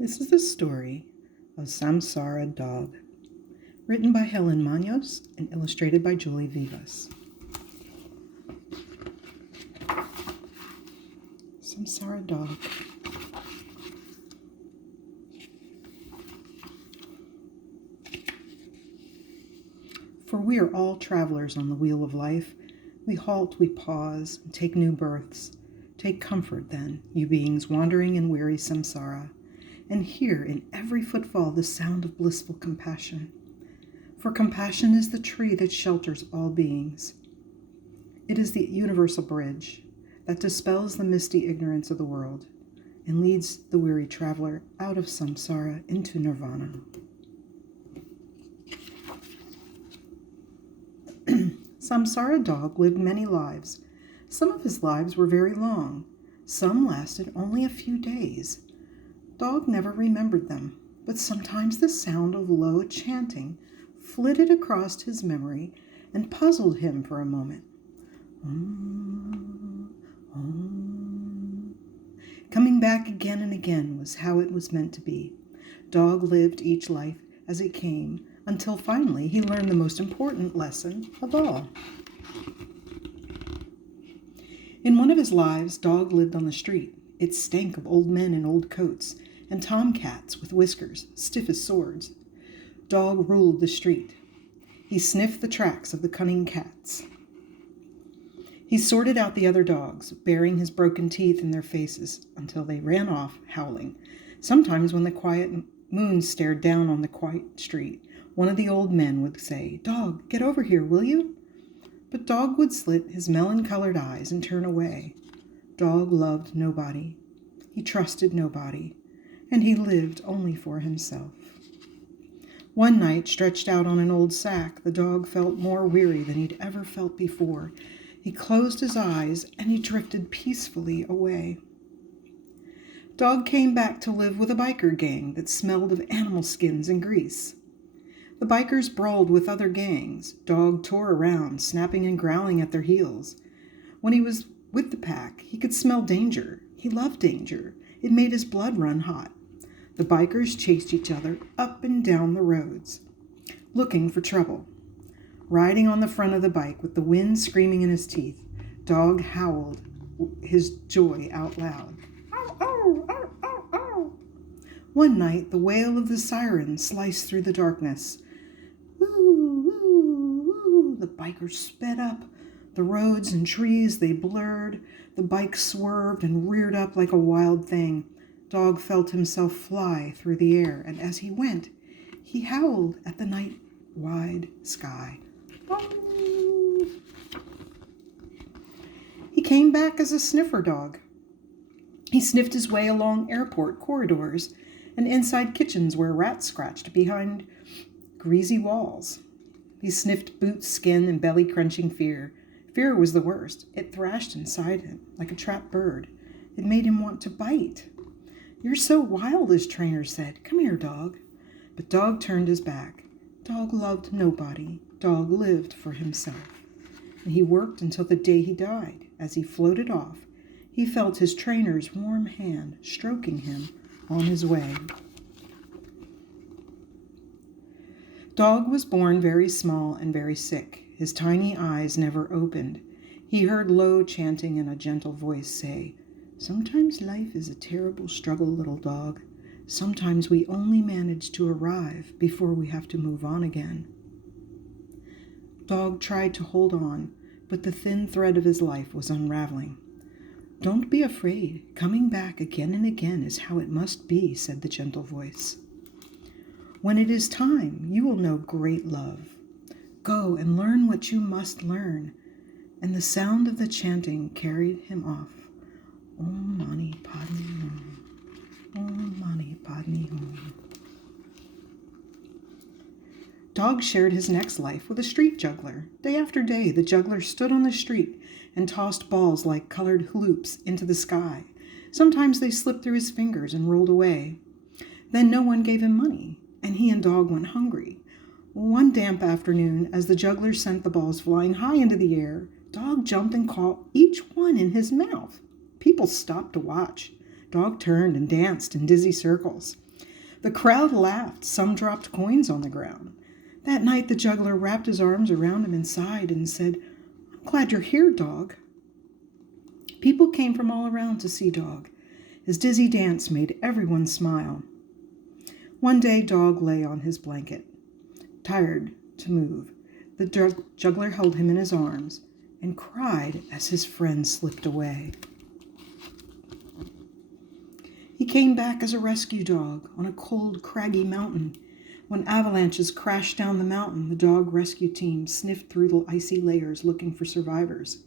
This is the story of Samsara Dog, written by Helen Manos and illustrated by Julie Vivas. Samsara Dog. For we are all travelers on the wheel of life. We halt, we pause, and take new births. Take comfort, then, you beings wandering in weary samsara, and hear in every footfall the sound of blissful compassion. For compassion is the tree that shelters all beings. It is the universal bridge that dispels the misty ignorance of the world and leads the weary traveler out of samsara into nirvana. Samsara Dog lived many lives. Some of his lives were very long. Some lasted only a few days. Dog never remembered them, but sometimes the sound of low chanting flitted across his memory and puzzled him for a moment. Coming back again and again was how it was meant to be. Dog lived each life as it came, until finally he learned the most important lesson of all. In one of his lives, Dog lived on the street. It stank of old men in old coats and tomcats with whiskers, stiff as swords. Dog ruled the street. He sniffed the tracks of the cunning cats. He sorted out the other dogs, baring his broken teeth in their faces until they ran off howling. Sometimes when the quiet moon stared down on the quiet street, one of the old men would say, "Dog, get over here, will you?" But Dog would slit his melon-colored eyes and turn away. Dog loved nobody. He trusted nobody, and he lived only for himself. One night, stretched out on an old sack, the dog felt more weary than he'd ever felt before. He closed his eyes and he drifted peacefully away. Dog came back to live with a biker gang that smelled of animal skins and grease. The bikers brawled with other gangs. Dog tore around, snapping and growling at their heels. When he was with the pack, he could smell danger. He loved danger. It made his blood run hot. The bikers chased each other up and down the roads, looking for trouble. Riding on the front of the bike with the wind screaming in his teeth, Dog howled his joy out loud. Ow, ow, ow, ow, ow. One night, the wail of the siren sliced through the darkness. Woo, woo, woo. The bikers sped up. The roads and trees, they blurred. The bike swerved and reared up like a wild thing. Dog felt himself fly through the air, and as he went, he howled at the night-wide sky. He came back as a sniffer dog. He sniffed his way along airport corridors and inside kitchens where rats scratched behind greasy walls. He sniffed boots, skin, and belly-crunching fear. Fear was the worst. It thrashed inside him like a trapped bird. It made him want to bite. "You're so wild," his trainer said. "Come here, Dog." But Dog turned his back. Dog loved nobody. Dog lived for himself. And he worked until the day he died. As he floated off, he felt his trainer's warm hand stroking him on his way. Dog was born very small and very sick. His tiny eyes never opened. He heard low chanting and a gentle voice say, "Sometimes life is a terrible struggle, little dog. Sometimes we only manage to arrive before we have to move on again." Dog tried to hold on, but the thin thread of his life was unraveling. "Don't be afraid. Coming back again and again is how it must be," said the gentle voice. "When it is time, you will know great love. Go and learn what you must learn." And the sound of the chanting carried him off. Om Mani Padme Hum. Om Mani Padme Hum. Dog shared his next life with a street juggler. Day after day, the juggler stood on the street and tossed balls like colored hoops into the sky. Sometimes they slipped through his fingers and rolled away. Then no one gave him money, and he and Dog went hungry. One damp afternoon, as the juggler sent the balls flying high into the air, Dog jumped and caught each one in his mouth. People stopped to watch. Dog turned and danced in dizzy circles. The crowd laughed. Some dropped coins on the ground. That night the juggler wrapped his arms around him and sighed and said, "I'm glad you're here, Dog." People came from all around to see Dog. His dizzy dance made everyone smile. One day Dog lay on his blanket, tired to move. The juggler held him in his arms and cried as his friend slipped away. He came back as a rescue dog on a cold, craggy mountain. When avalanches crashed down the mountain, the dog rescue team sniffed through the icy layers looking for survivors.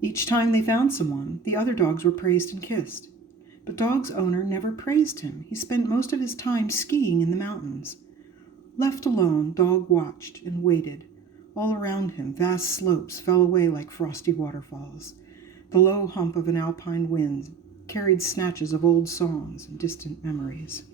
Each time they found someone, the other dogs were praised and kissed. But Dog's owner never praised him. He spent most of his time skiing in the mountains. Left alone, Dog watched and waited. All around him, vast slopes fell away like frosty waterfalls. The low hump of an alpine wind carried snatches of old songs and distant memories.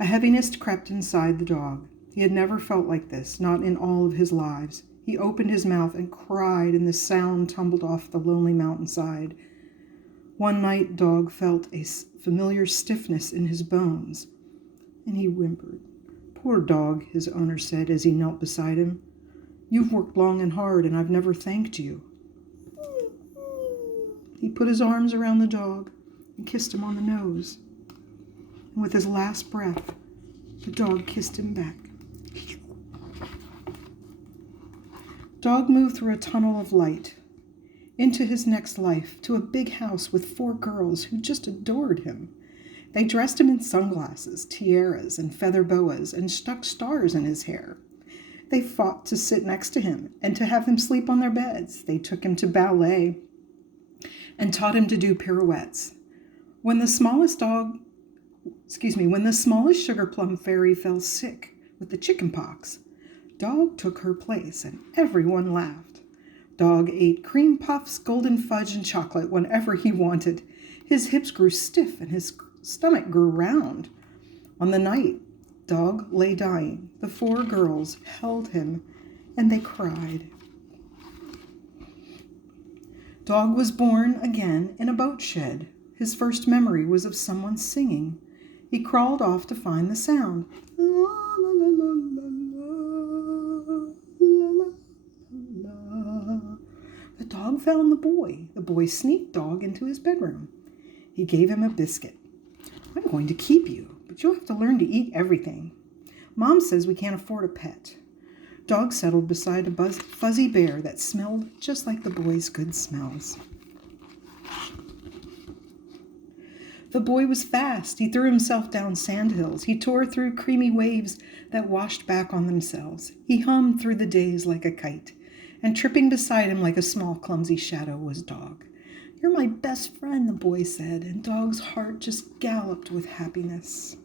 A heaviness crept inside the dog. He had never felt like this, not in all of his lives. He opened his mouth and cried, and the sound tumbled off the lonely mountainside. One night, Dog felt a familiar stiffness in his bones, and he whimpered. "Poor dog," his owner said as he knelt beside him. "You've worked long and hard, and I've never thanked you." He put his arms around the dog and kissed him on the nose. And with his last breath, the dog kissed him back. Dog moved through a tunnel of light into his next life, to a big house with 4 girls who just adored him. They dressed him in sunglasses, tiaras, and feather boas, and stuck stars in his hair. They fought to sit next to him and to have him sleep on their beds. They took him to ballet and taught him to do pirouettes. When the smallest sugar plum fairy fell sick with the chicken pox, Dog took her place and everyone laughed. Dog ate cream puffs, golden fudge, and chocolate whenever he wanted. His hips grew stiff and his stomach grew round. On the night Dog lay dying, the 4 girls held him and they cried. Dog was born again in a boat shed. His first memory was of someone singing. He crawled off to find the sound. La, la, la, la, la, la, la, la. The dog found the boy. The boy sneaked Dog into his bedroom. He gave him a biscuit. "I'm going to keep you, but you'll have to learn to eat everything. Mom says we can't afford a pet." Dog settled beside a fuzzy bear that smelled just like the boy's good smells. The boy was fast. He threw himself down sandhills. He tore through creamy waves that washed back on themselves. He hummed through the days like a kite, and tripping beside him like a small clumsy shadow was Dog. "You're my best friend," the boy said, and Dog's heart just galloped with happiness.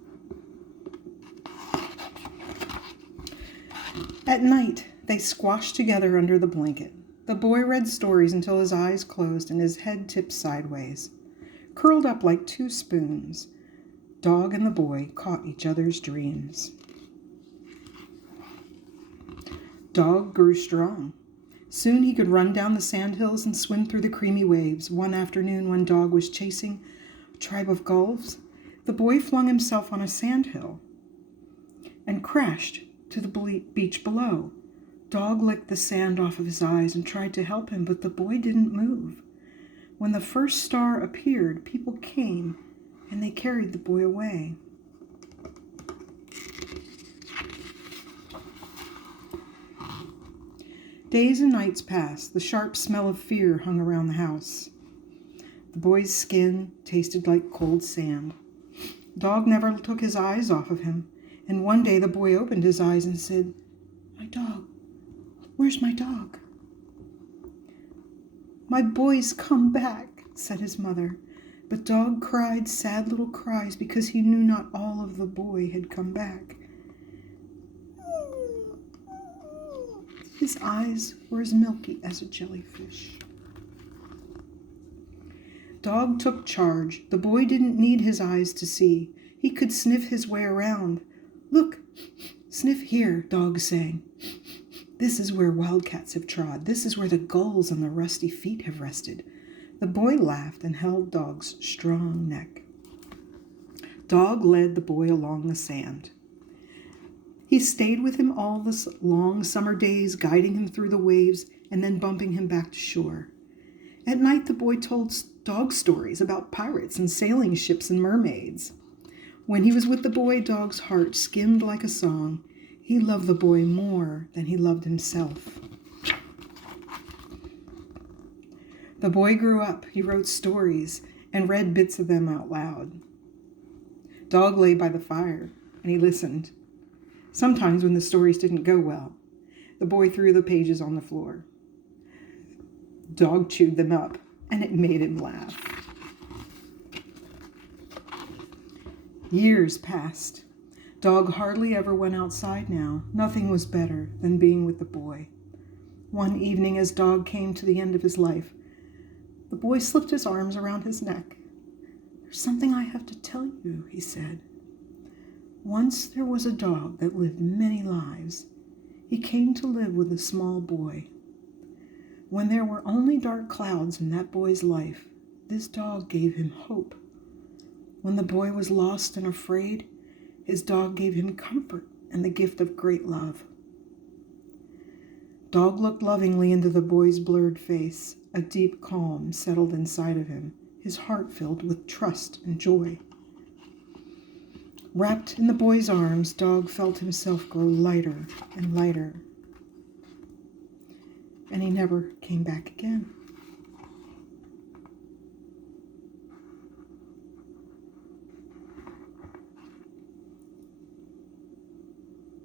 At night, they squashed together under the blanket. The boy read stories until his eyes closed and his head tipped sideways. Curled up like 2 spoons, Dog and the boy caught each other's dreams. Dog grew strong. Soon he could run down the sandhills and swim through the creamy waves. One afternoon, when Dog was chasing a tribe of gulls, the boy flung himself on a sandhill and crashed to the beach below. Dog licked the sand off of his eyes and tried to help him, but the boy didn't move. When the first star appeared, people came and they carried the boy away. Days and nights passed. The sharp smell of fear hung around the house. The boy's skin tasted like cold sand. Dog never took his eyes off of him, and one day the boy opened his eyes and said, "My dog, where's my dog?" "My boy's come back," said his mother, but Dog cried sad little cries because he knew not all of the boy had come back. His eyes were as milky as a jellyfish. Dog took charge. The boy didn't need his eyes to see. He could sniff his way around. "Look, sniff here," Dog sang. "This is where wildcats have trod. This is where the gulls on the rusty feet have rested." The boy laughed and held Dog's strong neck. Dog led the boy along the sand. He stayed with him all the long summer days, guiding him through the waves and then bumping him back to shore. At night, the boy told dog stories about pirates and sailing ships and mermaids. When he was with the boy, Dog's heart skimmed like a song. He loved the boy more than he loved himself. The boy grew up. He wrote stories and read bits of them out loud. Dog lay by the fire, and he listened. Sometimes when the stories didn't go well, the boy threw the pages on the floor. Dog chewed them up, and it made him laugh. Years passed. Dog hardly ever went outside now. Nothing was better than being with the boy. One evening, as Dog came to the end of his life, the boy slipped his arms around his neck. "There's something I have to tell you," he said. "Once there was a dog that lived many lives. He came to live with a small boy. When there were only dark clouds in that boy's life, this dog gave him hope. When the boy was lost and afraid, his dog gave him comfort and the gift of great love." Dog looked lovingly into the boy's blurred face. A deep calm settled inside of him, his heart filled with trust and joy. Wrapped in the boy's arms, Dog felt himself grow lighter and lighter. And he never came back again.